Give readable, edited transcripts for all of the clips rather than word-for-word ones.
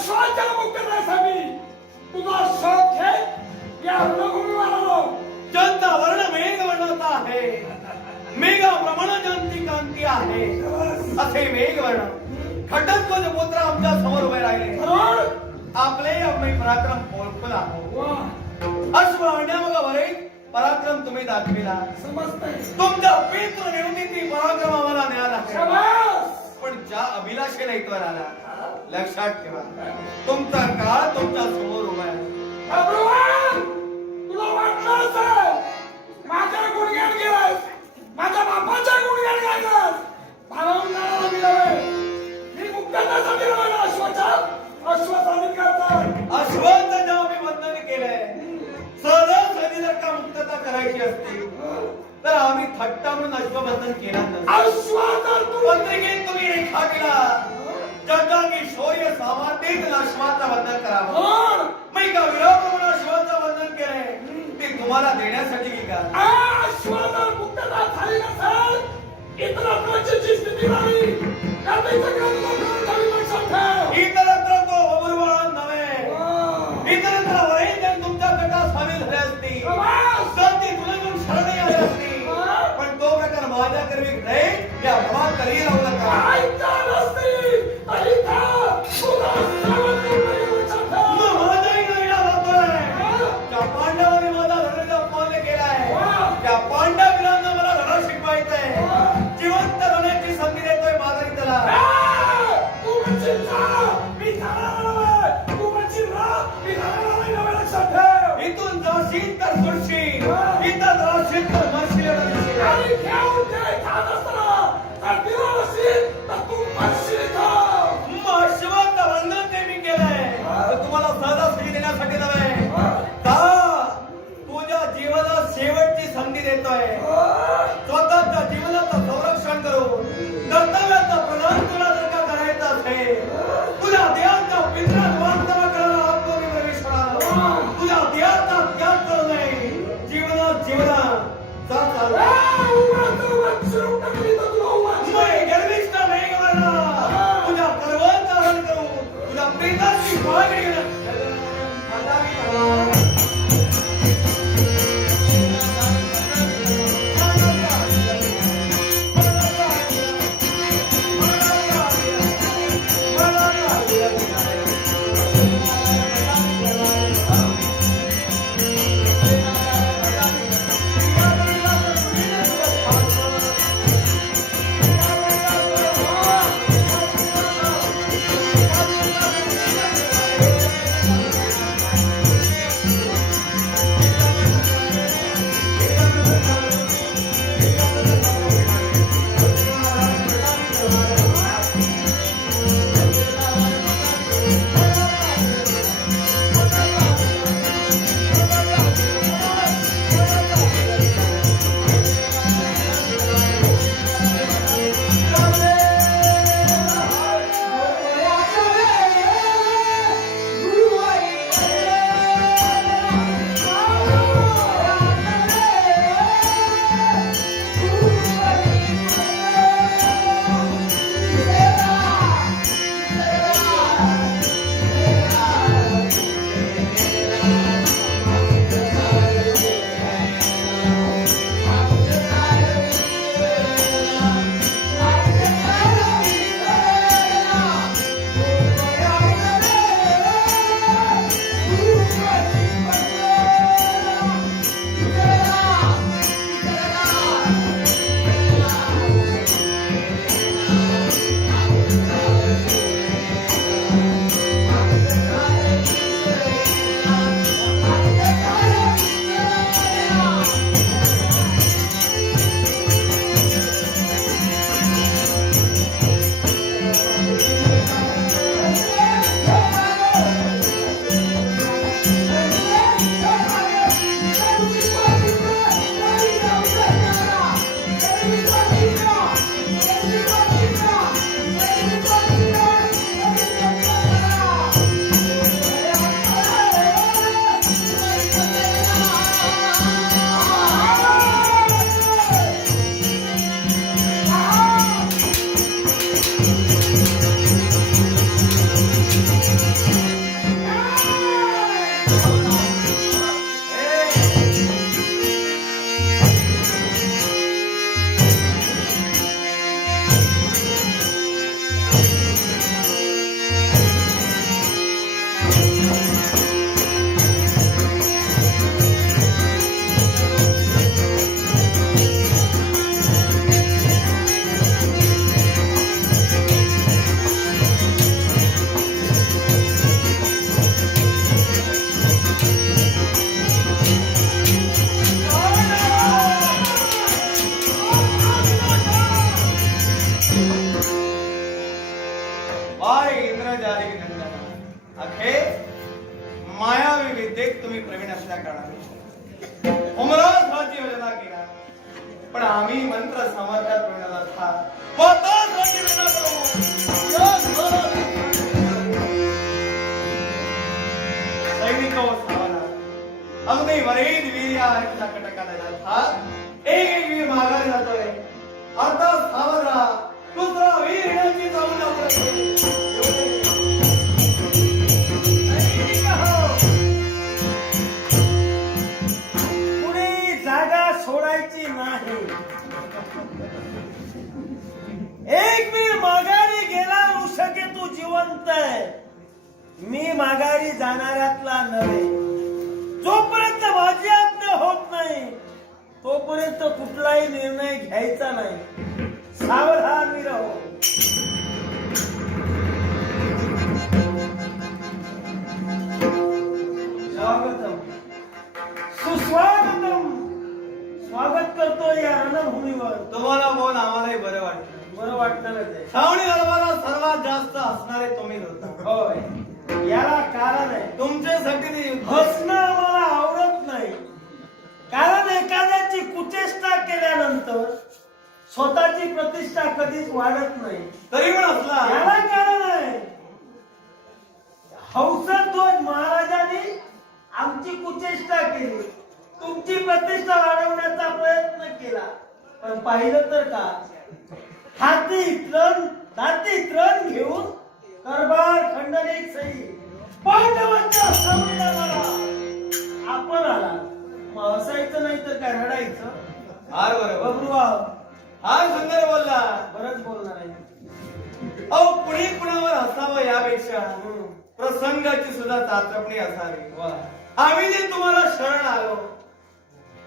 अश्वाच्या मुक्ततेसाठी तुझा शोध घे या रणभूमीवर आलो. ज्यांचा वर्ण मेघ वर्णाचा आहे, मेघाप्रमाणे ज्यांची कांती आहे, असे मेघ वर्ण खड्डध्वज पुत्र आमच्या समोर उभे राहिले. म्हणून आपले आम्ही पराक्रम ओळखून आहोत. वा अश्व आणण्यावरे पराक्रम तुम्ही दाखविला. समजतंय. तुमच्या पितृ निर्मिती पराक्रम आम्हाला मिळाला. शाबास. पण ज्या अभिलाषेला इथवर आला, लक्षात ठेवा तुमचा काळ तुमच्या समोर उभा आहे. अब्रुवान, तुला वाटलं असेल माझ्या गुणगान केलंस, माझ्या बापाच्या गुणगान गायलंस, भावनाला मिळावे. मी मुक्ततेसाठी रवाना अश्वसाधित करतोय. अश्वत्थ जेव्हा मी वंदन केलंय, सहजासहजी जर का मुक्तता करायची असती तर आम्ही थट्टा म्हणून अश्वबंधन केला नसतं. अश्वाचा तू पत्रिकेत तुम्ही रेखा दिला जगाची शौर्य सामर्थ्येत अश्वाचं वंदन करावं. म्हणून मी का विरोध म्हणून अश्वाचं वंदन केलंय ते तुम्हाला देण्यासाठी की का? अश्वाचा मुक्तता झाली नसेल, इतरांची जी स्थिती झाली त्याचे सगळं लोक झाली लक्षात ठेव. इतरत्र तो अमरवान नव्हे, इतरत्र वैद्य तुमच्या गटात सामील झाले असती, संधी तुला शरणे आली असती. पण तो प्रकार माझ्याकरवी नाही, या भवान करी राहू नका. मग माझाही नवीन होतोय. त्या पांडवांनी माझा धनुर्ध अपमान केलाय, त्या पांडवीरांना मला धडा शिकवायचंय. जिवंत राहण्याची संधी देतोय माझा त्याला. इथून जाशील तर सुरशील, इथं जाशील तर मरशील एवढं दिसेल. मग अश्वत्थ वंदन ते मी केलंय, तर तुम्हाला सहजासहजी देण्यासाठी नव्हे. का तुझ्या जीवनात शेवटची संधी देतोय. स्वतःच्या जीवनाचं संरक्षण करून कर्तव्याचा प्रदान तुला जर का करायचा असेल, तुझ्या देहाचा पिंजरात वास्तव करायला आपलो मी परमेश्वरा. तुझ्या देहाचा त्याग करू नये. जीवनात चाल मैं गर्विष्ठ नाही गवळला. तुझ्या पर्वत धारण करून तुझ्या प्रेताची मागणी घेणं अखे मायावी विद्येत तुम्ही प्रवीण असल्या कारणाने उमरासाठी योजना केला, पण आम्ही मंत्र सामर्थ्यात प्रवीण असता स्वतःसाठी योजना करू या घराला सैनिक सावला अगदी वरील वीर या कटकाला जातात, एक वीर माघारी जातोय, अर्धा सावध राहा, दुसरा वीर येण्याची जाऊन कुणी जागा सोडायची नाही. एक मी माघारी गेला ऋषके तू जिवंत आहे, मी माघारी जाणाऱ्यातला नव्हे. जोपर्यंत माझी आज्ञा होत नाही तोपर्यंत कुठलाही निर्णय घ्यायचा नाही. सावधान मी राहू. स्वागतम सुस्वागतम. स्वागत करतो या रणभूमीवर. तुम्हाला बोल आम्हालाही बरं वाटतं. बरं वाटणारच आहे. श्रावणी दरबारात सर्वात जास्त असणारे तुम्हीच होता. होय, याला कारण आहे. तुमच्यासाठी ते युद्ध हसणं मला आवडत नाही, कारण एखाद्याची कुचेष्टा केल्यानंतर स्वतःची प्रतिष्ठा कधीच वाढत नाही. तरी पण असला याला कारण आहे. हौसध्वज महाराजांनी आमची कुचेष्टा केली, तुमची प्रतिष्ठा वाढवण्याचा प्रयत्न केला, पण पाहिलं तर का हाती तरण घेऊन करबार खंडणीत सही पांडवांच्या संविधानाला आपण आला. मग हसायचं नाही तर काय रडायचं? हार बरोबर बबरुआ हार सुंदर बोलला. बरंच बोलणार आहे. अहो कुणी कुणावर हसावं यापेक्षा प्रसंगाची सुद्धा चाचपणी असावी. आम्ही जे तुम्हाला शरण आलो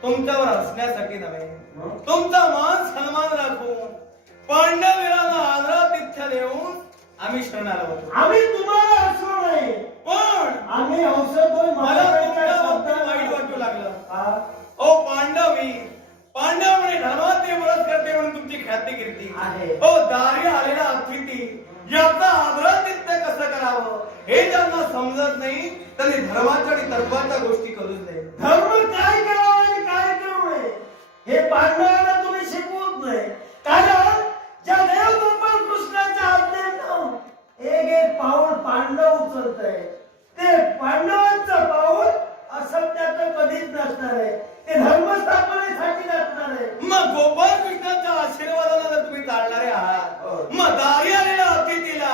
तुमच्यावर हसण्यासाठी नव्हे, तुमचा मान सन्मान राखून पांडवीराला आदरातिथ्य देऊन आम्ही शरण आलो होतो. आम्ही तुम्हाला हसलो नाही, पण आम्ही हौसध्वज मला तुमच्या महाराजांच्या बाबतीत वाईट वाटू लागलं. हा? ओ पांडव म्हणे धर्माचे व्रत करते म्हणून तुमची ख्याती कीर्ती आहे. ओ दारी आलेला अतिथी याचा आदरातिथ्य कसं करावं हे ज्यांना समजत नाही त्यांनी धर्माच्या आणि तत्वाच्या गोष्टी करूच नाही. धर्म काय करावा आणि काय करू नये हे पांडवांना तुम्ही शिकवत नाही. कारण ज्या देव गोपाळ कृष्णाच्या आज्ञेनं एक एक पाऊल पांडव उचलत आहे, ते पांडवांचं पाऊल असत्याचं कधीच नसणार आहे, ते धर्मस्थापनेसाठी नसणार आहे. मग गोपाळ कृष्णाच्या आशीर्वादाला जर तुम्ही चालणारे आहात, मग दारी आलेल्या अतिथीला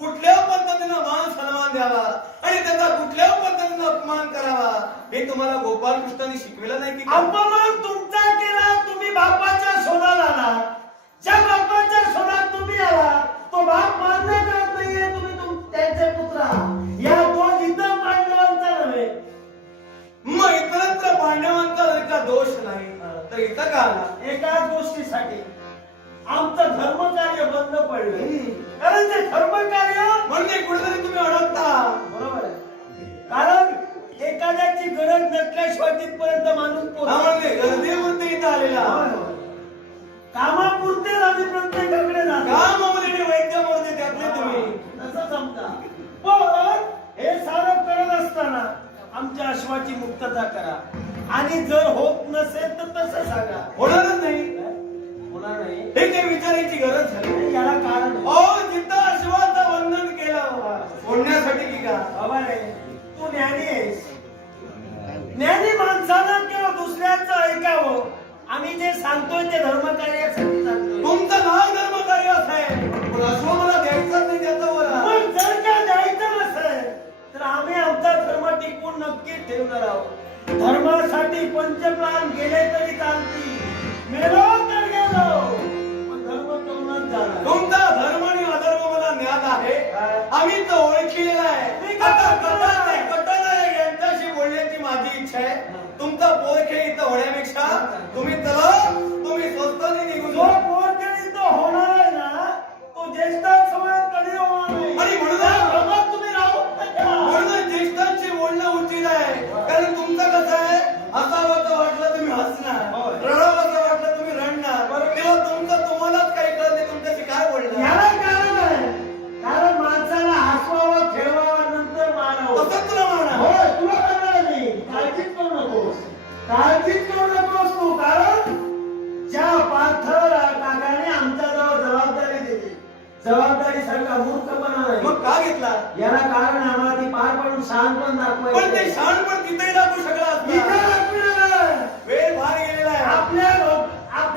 कुठल्या पद्धतीनं मान सन्मान द्यावा आणि त्याचा कुठल्या पद्धतीनं अपमान करावा हे तुम्हाला गोपाळ कृष्णाने शिकविलं नाही की? अपमान तुमचा केला, तुम्ही बापाच्या शोधाला आला. ज्या बापाच्या शोधात तुम्ही आला तो बाप मान्य करत नाहीये, तुम्ही त्यांचे पुत्र आहात. या दोष इतर पांडवांचा नव्हे. मग इतरत्र पांडवांचा जर का दोष नाही तर इथं का आला? एकाच गोष्टीसाठी आमचं धर्मकार्य बंद पडलं. कारण ते धर्मकार्य म्हणजे कुठेतरी तुम्ही अडकता. बरोबर आहे. कारण एखाद्याची गरज नसल्याशिवाय तिथपर्यंत माणूस पोहोचत म्हणजे गर्दीमध्ये इथं आलेला कामापुरते आम्ही प्रत्येकाकडे जातो. कामामध्ये वैद्यामध्ये त्यातले तुम्ही असं समजा. पण हे सारं करत असताना आमच्या अश्वाची मुक्तता करा, आणि जर होत नसेल तर तसं सांगा. होणारच नाही. होणार नाही हे काही विचारायची गरज झाली. याला कारण आहे. ओ जिथं अश्वाचं वंदन केलं सोडण्यासाठी की का? बाबा रे, तू ज्ञानी आहेस. ज्ञानी माणसानं किंवा दुसऱ्याचं ऐकावं. आम्ही जे सांगतोय ते धर्मकार्यासाठी सांगतोय. तुमचं नाव धर्मकार्य असं आहे, पण अश्व मला द्यायचं नाही त्याचं मला. मग जर का द्यायचं नसेल तर आम्ही आमचा धर्म टिकवून नक्की ठेवणार आहोत. धर्मासाठी पंचप्राण गेले तरी चालतील, मेलो तर गेलो, पण धर्म करूनच जाणार. तुमचा धर्म आणि अधर्म मला ज्ञात आहे. आम्ही तो ओळखलेला आहे. आता कटन यांच्याशी बोलण्याची माझी इच्छा आहे. तुमचा पोरखे इथं होण्यापेक्षा तुम्ही चला, तुम्ही स्वतःने निघून जो पोरकरी तो होणार आहे ना, तो ज्येष्ठांसमोर कधी होणार नाही. आणि म्हणून तुम्ही राहू नका. म्हणून ज्येष्ठांशी बोलणं उचित आहे. कारण तुमचं कसं आहे, हसावं वाटलं तुम्ही हसणार, रडावं वाटलं तुम्ही रडणार. तेव्हा तुमचं तुम्हालाच काही कळत नाही तुमच्याशी काय बोलणार. याला कारण आहे. कारण माणसाला हसवावं खेळवावं, नंतर याला कारण आम्हाला ती पार पडून शहाणपण पण ते दाखवायचं शहाणपण तिथेही दाखवू शकला इथं असता. आपल्याला वेळ फार गेलेला आहे. आपल्या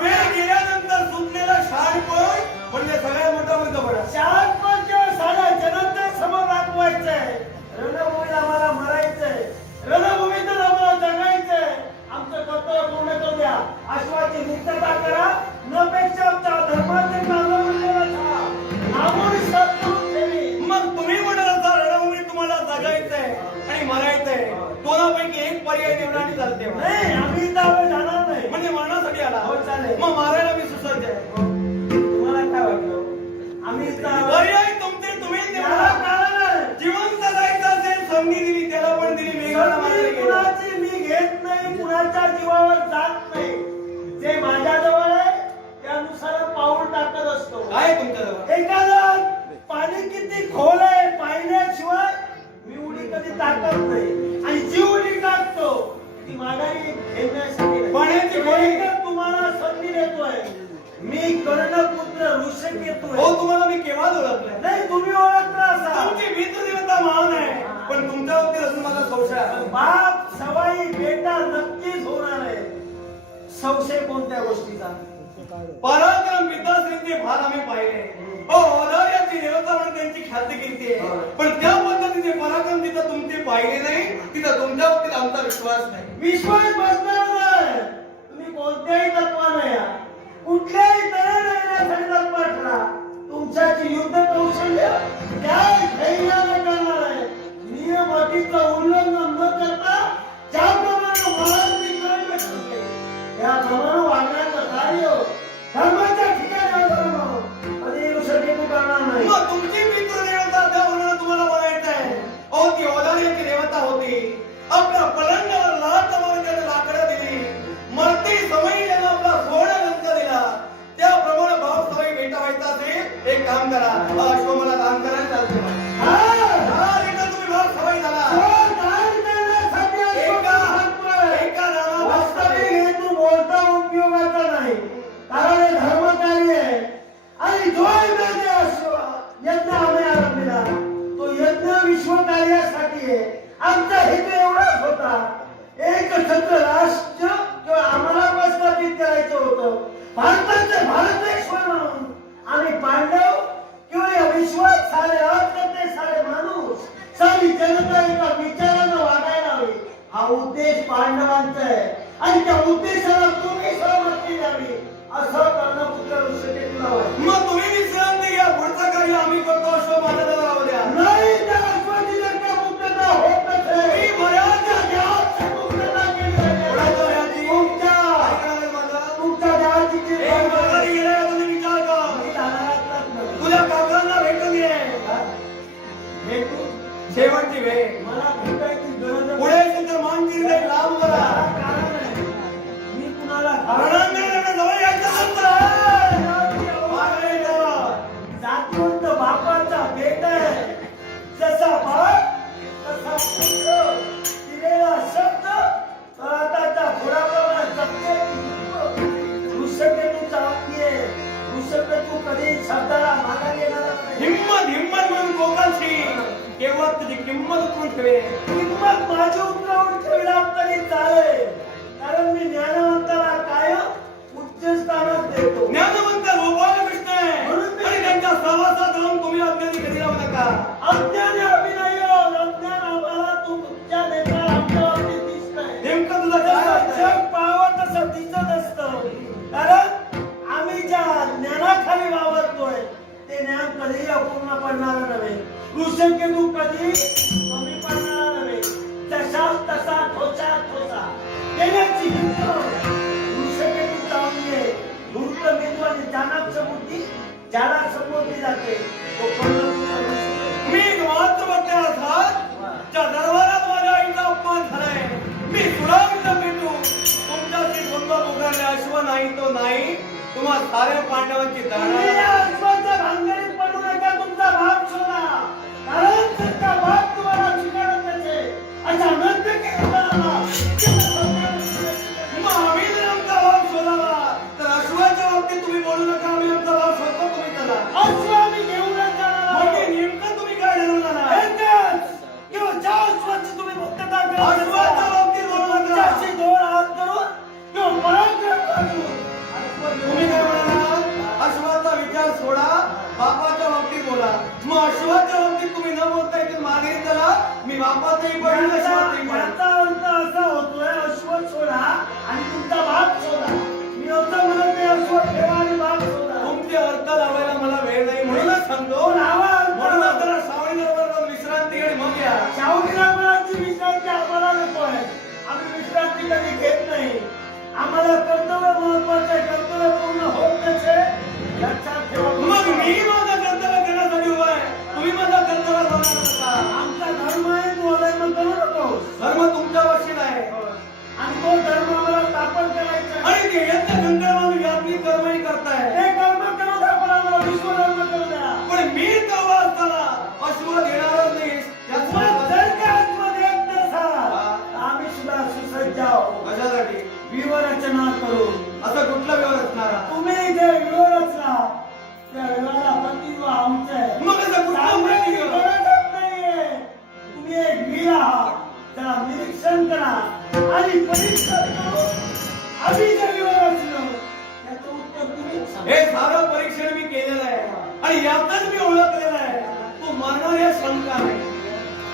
वेळ गेल्यानंतर सुटलेला शहाणपण म्हणजे सगळ्यात मोठा मुद्दा. शहाणपण किंवा साऱ्या जनते समोर दाखवायचंय. रणभूमीत आम्हाला मरायचंय, रणभूमीतून आम्हाला जगायचंय. आमचं कर्तव्य पूर्ण करू द्या. अश्वाची मुक्तता करा, नपेक्षा आमच्या धर्माचे मग तुम्ही म्हणत असाल रणभूमीत तुम्हाला जगायचंय आणि मरायचंय, दोनापैकी एक पर्याय निवडण्याने चालते. नाही, आम्ही इथं जाणार नाही. म्हणजे मरणासाठी आला. हो, चालेल. मग मारायला मी सुसज्ज आहे. तुम्हाला काय वाटलं? आम्ही इथं पर्याय तुमचे तुम्हीच याला निवडा. कारण आहे. जिवंत जायचं असेल संधी दिली, त्याला पण दिली, मेघाला मारलं संधी गेलं. कुणाची मी घेत नाही, कुणाच्या जीवावर जात नाही. जे माझ्याजवळ आहे त्यानुसार पाऊल टाकत असतो. काय तुमच्याजवळ? एखादं पाणी किती खोल आहे पाहिल्याशिवाय मी उडी कधी टाकत नाही, आणि जी उडी टाकतो ती माघारी घेण्यासाठी नाही. पाण्याची खोली. एकच तुम्हाला संधी देतोय. मी कर्णपुत्र ऋषिकेतू हो, तुम्हाला मी केव्हा ओळखलंय? नाही, तुम्ही ओळखला असा. तुमची मित्रदेवता महान आहे, पण तुमच्या बाबतीत अजून माझा संशय आहे. बाप सवाई बेटा नक्कीच होणार आहे. संशय कोणत्या गोष्टीचा? पराक्रम पिताश्रींचे फार आम्ही पाहिले. हो, औदार्याची देवता म्हणून त्यांची ख्याती केली आहे, पण त्या पद्धतीचे पराक्रम जिथं तुमचे पाहिले नाही, तिथं तुमच्या बाबतीत आमचा विश्वास नाही. विश्वास बसणार नाही. तुम्ही कोणत्याही तत्वाने या, कुठल्याही तऱ्हेने येण्यासाठी तत्पर ठरा. तुमच्याची युद्ध कौशल्य त्या धैर्याने करणार आहे. नियम अटीचं उल्लंघन न करता ज्याप्रमाणे महान विक्रम करते त्याप्रमाणे वागण्याचं कार्य धर्माच्या ठिकाणी कधी ऋषिकेतू करणार नाही. मग तुमची मित्रदेवता त्यावरून तुम्हाला म्हणायचं आहे. अहो, ती औदार्याची देवता होती. आपल्या पलंगावर लाथ मारून त्याने लाकडं दिली. मरती समयी त्यानं आपला सोहळा रंग दिला. त्याप्रमाणे भाव सवयी भेटावायचा असेल, एक काम करा. अश्व मला दान करायला चालते. हा, तुम्ही भाव सवयी झाला. तो दान करण्यासाठी एका सांगतोय. एका दाना वास्तविक हेतू बोलता उपयोगाचा नाही, कारण हे धर्मकार्य आहे. आणि जो यज्ञ आम्ही आरंभिला तो यज्ञ विश्वकार्यासाठी आहे. आमचा हेतू एवढाच होता, एक छत्र राष्ट्र किंवा आम्हाला प्रस्थापित करायचं होतं. भारताचे भारतेश्वर म्हणून आणि पांडव किंवा या विश्वात सारे अर्थ सारे माणूस सारी जनता एका विचारानं वागायला हवी. हा उद्देश पांडवांचा आहे, आणि त्या उद्देशाला तुम्ही सहमती द्यावी असं कर्णपुत्र ऋषिकेतूला वाटतं. मग तुम्ही विश्रांती घ्या, पुढचं कार्य आम्ही करतो. अश्व माझ्या राहू द्या. नाही, त्या अश्वाची जर का मुक्तता होत नसेल, मी बऱ्याचशा देहाची मुक्तता केली पाहिजे. कोणाच्या देहाची? तुमच्या ऐकणार माझा? तुमच्या देहाची जी एक माघारी गेलाय, तुम्ही विचार कर. मी जाणाराच नाही. तुझ्या काकांना भेटून ये. भेटू शेवटची वेळ. मला भेटायची गरज नाही. पुढे तुझं मान चिरले लांब करा. मला कारण आहे. मी कुणाला हरणांना जवळ यायचं नसतं. माघारी जा. जातवंत बापाचा बेटा आहे. जसा बाप तसा पुत्र. दिलेला शब्द तळाटाच्या घोडाप्रमाणे जपते. ऋषिकेतूचा आपली आहे. ऋषिकेतू कधी शब्दाला मागा घेणारा नाही. हिम्मत म्हणून कोकाशी केव्हा तुझी किंमत उतरून ठेवे. किंमत माझी उतरवून ठेवला तरी चालेल, कारण मी ज्ञानवंताला कायम उच्च स्थानात देतो. ज्ञानवंत गोपाळ कृष्ण आहे, आणि त्यांच्या सहवासात राहून तुम्ही अज्ञानी कधी राहू नका. अज्ञानी अभिनय अज्ञान आम्हाला तुमच्या नेता आमच्या बाबतीत दिसतंय. नेमकं तुला काय जसं वाटतंय? जग पाहावं तसं दिसत असतं, कारण आम्ही ज्या ज्ञानाखाली वावरतोय ते ज्ञान कधीही अपूर्ण पडणार नव्हे. ऋषिकेतू कधी कमी पडणार नव्हे. जशाच तसा ठोसा ठोसा देण्याची हिंमत ऋषिकेतू चांगली आहे. धूर्त मेंदू आणि चाणाक्ष बुद्धी ज्याला संबोधली जाते तो कर्णपुत्र ऋषिकेतू. मी मात्र बघते अर्थात ज्या दरबारात माझ्या आईचा अपमान झालाय, मी सुरावीला भेटू. तुमच्याशी द्वंद्व पुकारले अश्व नाही तो नाही, तुम्हा साऱ्या पांडवांची तुम्ही दाढा. या अश्वाच्या भानगडीत पडू नका. तुमचा भाग शोधा, कारण तुमचा भाग तुम्हाला स्वीकारत नसेल अशा नंतर मग आम्ही जर आमचा भाव शोधावा तर अश्वाच्या बाबतीत तुम्ही बोलू नका. आम्ही आमचा भाव शोधतो, तुम्ही चला. अश्व आम्ही घेऊनच जाणार म्हणजे आहोत. नेमकं तुम्ही काय ठरवणार आहे? मागे चला, मी बापाचंही पडील अश्वाचंही पडील. याचा अर्थ असा होतोय अश्व सोडा आणि तुमचा बाप सोडा. मी असं म्हणत नाही अश्व ठेवा आणि बाप सोडा. तुमचे अर्थ लावायला मला वेळ नाही म्हणूनच सांगतो. म्हणूनच जरा सावळीबरोबर विश्रांती आणि मग या. शाहूगिराची विश्रांती आम्हाला नकोय. आम्ही विश्रांती कधी घेत नाही. आम्हाला कर्तव्य महत्वाचे, कर्तव्य पूर्ण होत नसे लक्षात ठेवा. मग मी माझं कर्तव्य करण्यासाठी उभा आहे. तुम्ही माझा कर्तव्य बनवू नका. आमचा धर्म आहे, तू अवलंबन करू नको. धर्म तुमच्या वशील आहे आणि तो धर्म आम्हाला स्थापन करायचा आहे. आणि ध्येयाच्या संकल्पाने व्यापी कर्मही करताय. ते कर्म करू द्या, पण आम्हाला विश्वधर्म करू द्या. पण मी तेव्हा असताना अश्व देणारच नाही मग जर का आतमध्ये येत नसाल, आम्ही सुद्धा सुसज्ज आहोत. कशासाठी व्यूहरचना करू. असं कुठला व्यवहार असणार? तुम्ही जे व्यूह रचना त्या व्यूहाला प्रतित्व आमचं आहे. मग असं कुठला सांगण्याची प्रतित्व? गरजच नाहीये. तुम्ही एक व्हील आहात. त्याला निरीक्षण करा आणि परीक्षण करू. आम्ही जे व्यूह रचलो त्याचं उत्तर तुम्हीच सांगा. हे सारं परीक्षण मी केलेलं आहे आणि यातच मी ओळखलेलं आहे तू मरणार या शंका नाही.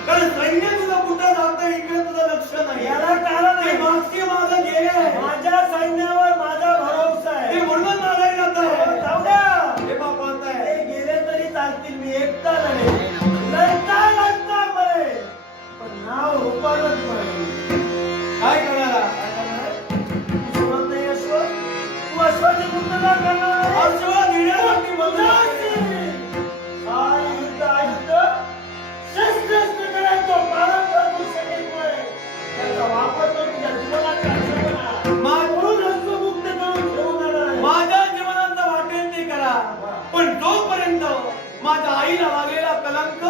कारण सैन्य तुझं कुठं जातं इकडे तुझं लक्ष नाही. याला कारण ते आहे. मागचे माझं गेले आहे. माझ्या सैन्यावर माझा भरोसा ते आहे. म्हणून मागायला जात आहे. जाऊ द्या. हे बाप म्हणताय ते गेले तरी चालतील. मी एकटा लढेल. लढता मरेल, पण नाव रूपानच मरेल. काय करणारा? तू सोडत नाही अश्व. तू अश्वाची मुक्तता करणार आहे. अश्व देण्यासाठी तुझ्याशी काय युद्ध आयुध शस्त्र करायचो पारंपरिक करू शकेल नाही. त्याचा वापर तो तुझ्या जीवनात करणार. म्हणून अश्व मुक्त करून ठेवून आलाय. माझ्या जीवनाचा वाटेल ते करा, पण जोपर्यंत माझ्या आईला लागलेला कलंक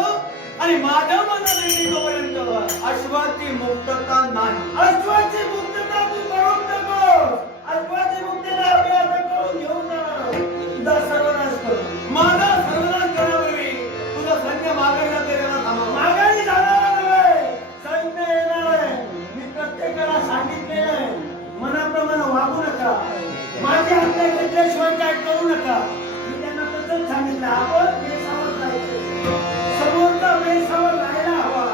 आणि माझ्या मनात येते तोपर्यंत अश्वाची मुक्तता नाही. अश्वाची मुक्तता तू करून नको. अश्वाची मुक्तता आम्ही आता करून घेऊन जाणार. तुझा सर्वनाश करू. माझा सर्वनाश करण्यापूर्वी तुझा सैन्य मागायला त्याला थांबव. माघारी जाणार नव्हे. सैन्य येणार आहे. मी प्रत्येकाला सांगितलेलं आहे, मनाप्रमाणे वागू नका. माझी आज्ञा घेतल्याशिवाय काय करू नका. मी त्यांना तसंच सांगितलं. आपण बेसावध राहायचं. समोरचा बेसावध राहायला हवा.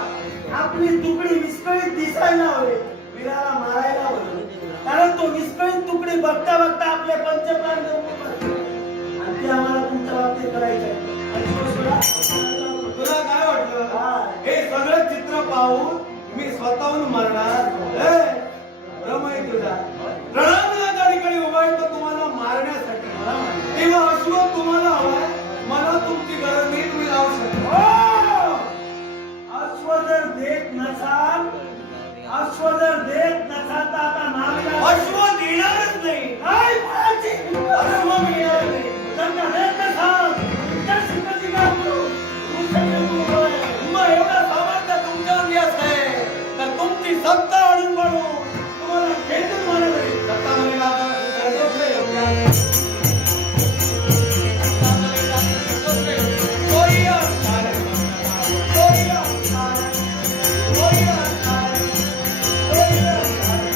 आपली तुकडी विस्कळीत दिसायला हवी. वीराला मारायला हवं. कारण तो विस्कळीत तुकडी बघता बघता आपले पंचप्राण गमावून बसतो. आणि ते आम्हाला तुमच्या बाबतीत करायचं आहे. आणि सोडा. तुला काय वाटलं? काय? हे सगळं चित्र पाहून मी स्वतःहून मरणार? रमय तुझा रणंगला त्या ठिकाणी उभा आहे तो तुम्हाला मारण्यासाठी. तेव्हा अश्व तुम्हाला हवाय, मला तुमची गरज नाही. तुम्ही जाऊ शकता. हो! अश्व जर देत नसाल, अश्व जर देत नसाल तर आता नावीला अश्व देणारच नाही. काय कोणाची? अश्व मिळणार नाही. जर का देत नसाल, तर श्रीमती काय करू? तू सगळे तू होय. मग एवढा सामर्थ्य तुमच्यावर येत आहे तर तुमची सत्ता अडून पडून तुम्हाला खेचून मारत आहे. सत्ता मध्ये लागणार संतोष नाही होणार. कोई अंतर नाही. कोई अंतर नाही. कोई अंतर नाही. कोई अंतर नाही.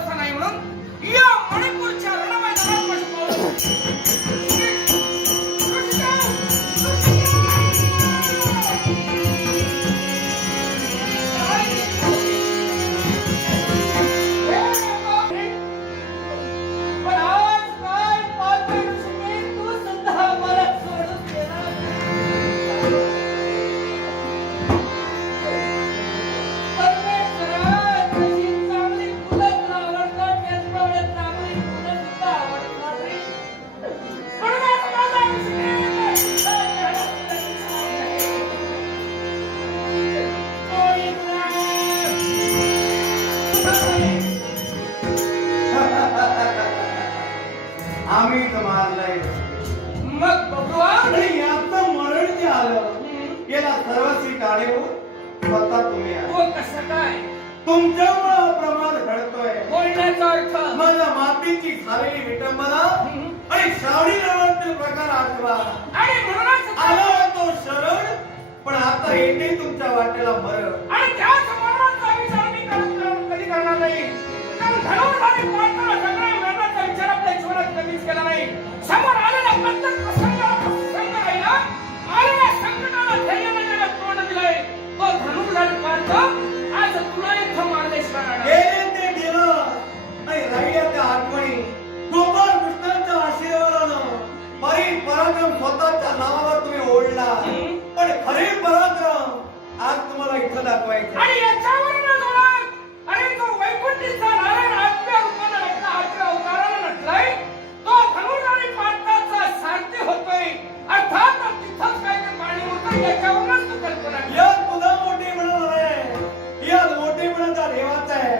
भरोसा नाही म्हणून या मणिपूरच्या रणमैदानात माझी पावलं. पण आज काय पाहतोय ऋषिकेश, तू सुद्धा मला सोडून गेला. परमेश्वरा, जशी चांगली फुलं तुला आवडतात, त्याचप्रमाणे चांगली फुलं सुद्धा आवडतात रे. म्हणून आज माझा ऋषिकेश आम्ही मारलंय मग भगवान आणि याचं मरण जे आलं याला सर्वस्वी काढेव स्वतः तुम्ही आहे. तो कसं काय तुमच्यामुळे हा प्रमाद घडतोय. बोलण्याचा अर्थ माझ्या मातीची झालेली विटंबना आणि श्रावणी नावातील प्रकार आठवा. आणि म्हणूनच आला तो शरण पण आता येते तुमच्या वाटेला मरण. आणि त्या समाजाचा विचार मी कधी करणार नाही. कारण धर्मधारी पाळताना सगळ्या मरणाचा विचार आपल्या जीवनात कधीच केला नाही. समोर आलेल्या प्रत्येक प्रसंगाला प्रसंग राहिला, आलेल्या संकटाला धैर्याने ज्याला तोंड दिलंय तो धनुर्धारी पाळतो. आज तुला इथं मार्गदर्शन करणार. गेले ते गेलं आणि राहिल्या त्या आठवणी. गोपाळ कृष्णांच्या आशीर्वादानं पराक्रम स्वतःच्या नावावर तुम्ही ओढला. पण खरे पराक्रम आज तुम्हाला इथं दाखवायचं. आणि याच्यावर न जोडात, अरे तो वैकुंठीचा नारायण आठव्या रूपानं नटला, आठव्या अवतारानं नटलाय. तो धनुर्धारी पाळताचा सारथी होतोय. अर्थात तिथंच काय ते पाणी होतं, याच्यावरूनच तू कल्पना कर. यात तुझा मोठेपणा आहे, यात मोठेपणाचा देवाचा आहे.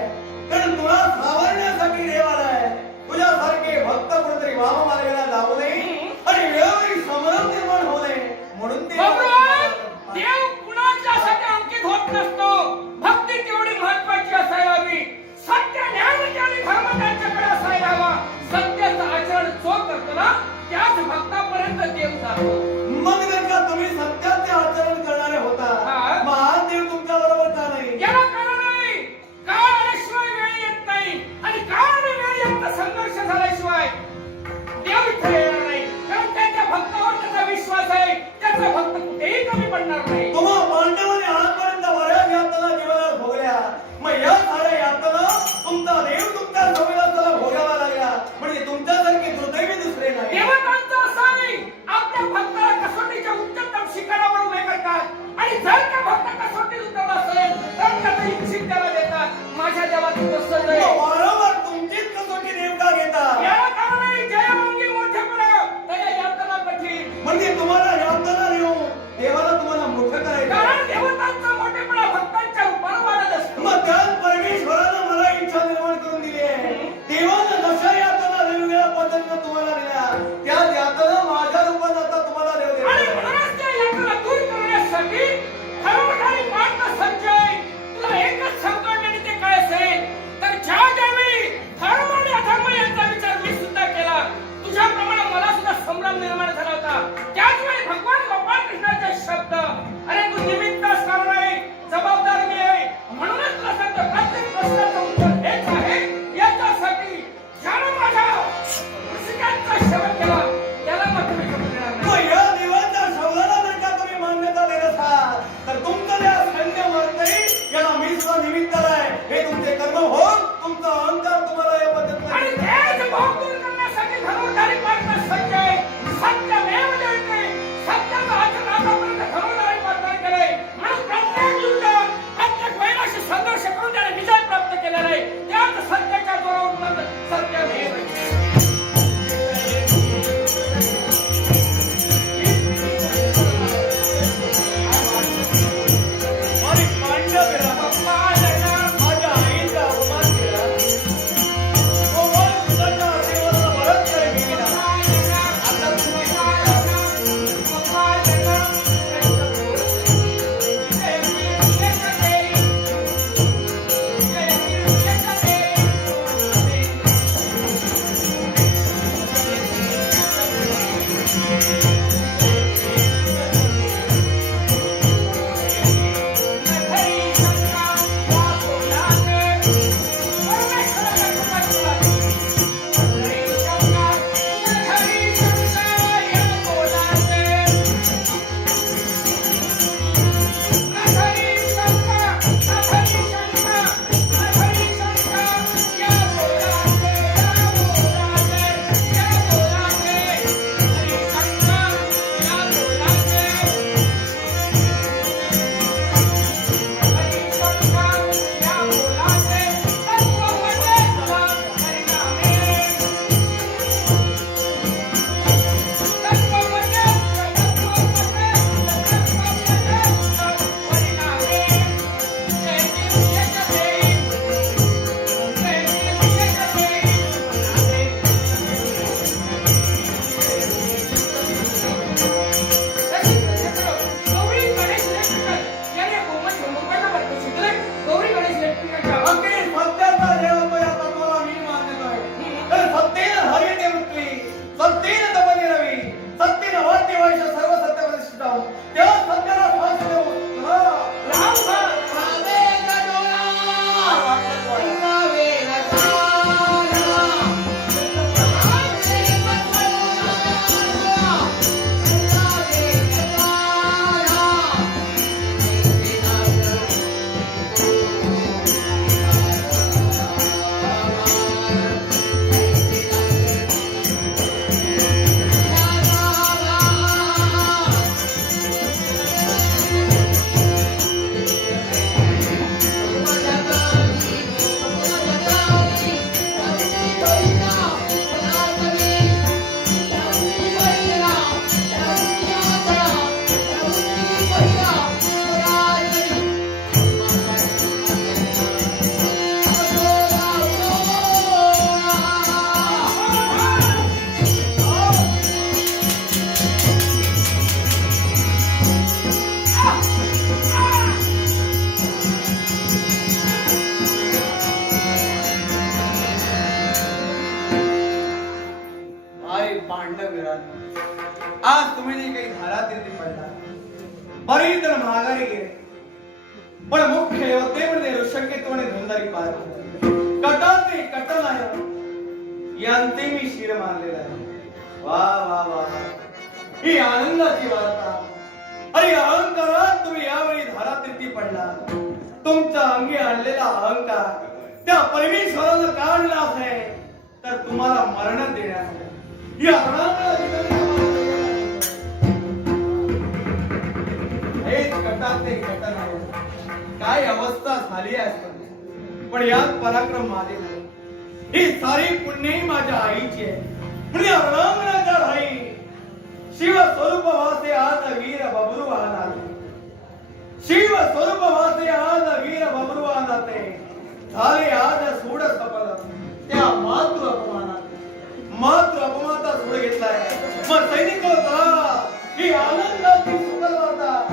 कारण तुला सावरण्यासाठी देव आलाय. तुझ्यासारखे भक्त कुठेतरी वाम मार्गाला लावू नये आणि वेळोवेळी समरम निर्माण होऊ नये म्हणून ते भगवान, देव कुणाच्यासाठी अंकित होत नसतो. भक्ती तेवढी महत्वाची असायला हवी. सत्य न्याय आणि धर्म त्यांच्याकडे असायला हवा. सत्याचं आचरण जो करतो ना त्याच भक्तापर्यंत देव जातो. मग जर का तुम्ही सत्याचे आचरण करणारे होता हा. मग आज देव तुमच्या बरोबर का नाही? याला कारण नाही. काळ आल्याशिवाय वेळ येत नाही आणि काळ आणि वेळ यांचा संघर्ष झाल्याशिवाय देव इथे येणार नाही. कारण त्याच्या भक्तावर त्याचा विश्वास आहे. त्याचा भक्त कुठेही कमी पडणार नाही. तुम्हा पांडवांनी आजपर्यंत बऱ्याच यातना जीवनात भोगल्या. मग या साऱ्या यातना तुमचा देव तुमच्या संविधानाला भोगावा लागला. म्हणजे तुमच्यासारखे दुर्दैवी दुसरे नाही. देवतांचं असावे आपल्या भक्ताला कसोटीच्या उच्चतम शिखरावर उभे करतात आणि जर त्या भक्त कसोटीत उतरला असेल तर त्याचं इच्छित त्याला देतात. माझ्या देवाचं तसं नाही. मग वारंवार तुमचीच कसोटी देव का घेतात? याला कारण नाही. जयवंगी मोठेपणा त्याच्या यातना कठीण. म्हणजे तुम्हाला यातना देऊन देवाला तुम्हाला मोठं करायचं. कारण देवतांचा मोठेपणा भक्तांच्या रूपानं वाढत असतो. मग त्याच परमेश्वरानं मला इच्छा निर्माण करून दिली आहे. देवानं जशा यातना वेगवेगळ्या पद्धतीनं तुम्हाला दिल्या त्या यातना माझ्या रूपात आता तुम्हाला देव आणि देतो. म्हणूनच त्या यातना दूर करण्यासाठी धर्मधारी पाळणा संजय तुला एकच संकट आणि ते काय असेल तर ज्या ज्यावेळी धर्म आणि अधर्म यांचा विचार मी सुद्धा केला, तुझ्याप्रमाणे मला सुद्धा संभ्रम निर्माण झाला होता. त्याच वेळी भगवान गोपाळ कृष्णाचे शब्द, अरे तू निमित्त असणार नाही, जबाबदार मी आहे. म्हणूनच तुला सांगतो प्रत्येक प्रश्नाचं उत्तर हेच आहे. याच्यासाठी ज्यानं माझ्या ऋषिकांचा सेवन केला पांडव मिळालं. आज तुम्ही जे काही धारातीर्थी पडला बरी तर माघारी गेले, पण मुख्य योद्धे म्हणजे ऋषकेतू आणि धुंदारी पार कटाते कटनाय यांचे मी शिर मारलेला आहे. वा वा वा, ही आनंदाची वार्ता. अरे अहंकारात तुम्ही यावेळी धारातीर्थी पडला. तुमच्या अंगी आणलेला अहंकार त्या परमेश्वराला काढला आहे तर तुम्हाला मरण देण्यास या हेच कटाते कटन आहे. काय अवस्था झाली आहे, पण यात पराक्रम माझे नाही. ही सारी पुण्यही माझ्या आईची आहे. म्हणजे रणांगणाच्या राई शिव स्वरूप वासे आज वीर बबरू आनाते. शिव स्वरूप वासे आज वीर बबरू आनाते. झाले आज सूड सफल त्या मातृ अपमानात. मातृ अपमानाचा सूड घेतलाय. मग सैनिक होता ही आनंदाची सुखद वार्ता